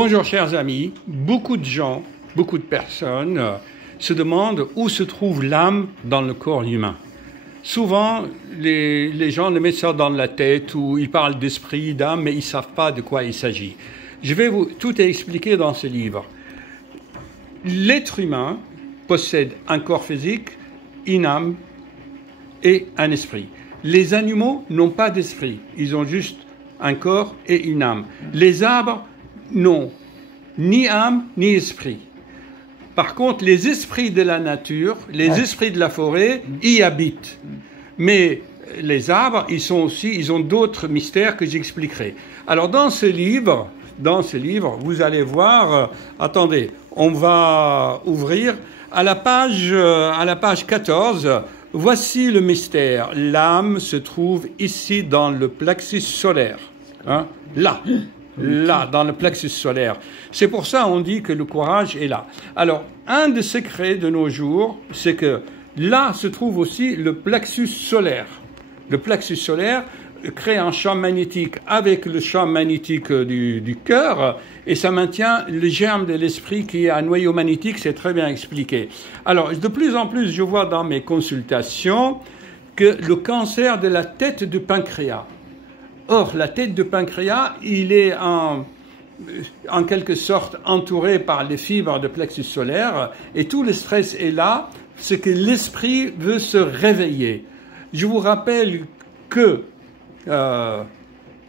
Bonjour chers amis, beaucoup de gens, beaucoup de personnes se demandent où se trouve l'âme dans le corps humain. Souvent, les gens le mettent ça dans la tête ou ils parlent d'esprit, d'âme, mais ils ne savent pas de quoi il s'agit. Je vais vous tout expliquer dans ce livre. L'être humain possède un corps physique, une âme et un esprit. Les animaux n'ont pas d'esprit, ils ont juste un corps et une âme. Les arbres n'ont ni âme ni esprit. Par contre, les esprits de la nature, les esprits de la forêt y habitent. Mais les arbres, ils ont d'autres mystères que j'expliquerai. Alors dans ce livre, vous allez voir, attendez, on va ouvrir à la page 14. Voici le mystère. L'âme se trouve ici dans le plexus solaire. Hein? Là, dans le plexus solaire. C'est pour ça qu'on dit que le courage est là. Alors, un des secrets de nos jours, c'est que là se trouve aussi le plexus solaire. Le plexus solaire crée un champ magnétique avec le champ magnétique du cœur et ça maintient le germe de l'esprit qui est un noyau magnétique, c'est très bien expliqué. Alors, de plus en plus, je vois dans mes consultations que le cancer de la tête du pancréas. Or, la tête du pancréas, il est en quelque sorte entouré par les fibres de plexus solaire et tout le stress est là, c'est que l'esprit veut se réveiller. Je vous rappelle que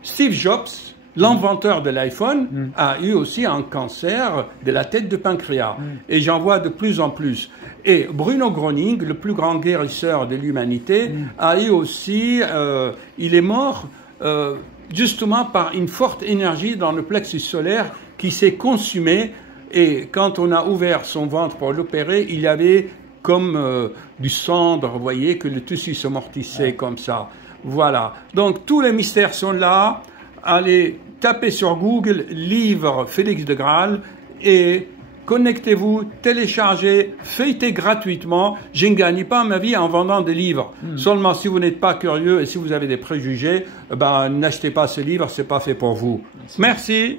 Steve Jobs, l'inventeur de l'iPhone, a eu aussi un cancer de la tête de pancréas. Et j'en vois de plus en plus. Et Bruno Gröning, le plus grand guérisseur de l'humanité, a eu aussi, il est mort justement par une forte énergie dans le plexus solaire qui s'est consumée. Et quand on a ouvert son ventre pour l'opérer, il y avait comme du cendre, vous voyez, que le tissu s'amortissait comme ça. Voilà. Donc, tous les mystères sont là. Allez taper sur Google « Livre Félix de Graal » et connectez-vous, téléchargez, feuilletez gratuitement. Je ne gagne pas ma vie en vendant des livres. Seulement, si vous n'êtes pas curieux et si vous avez des préjugés, ben, n'achetez pas ce livre, c'est pas fait pour vous. Merci.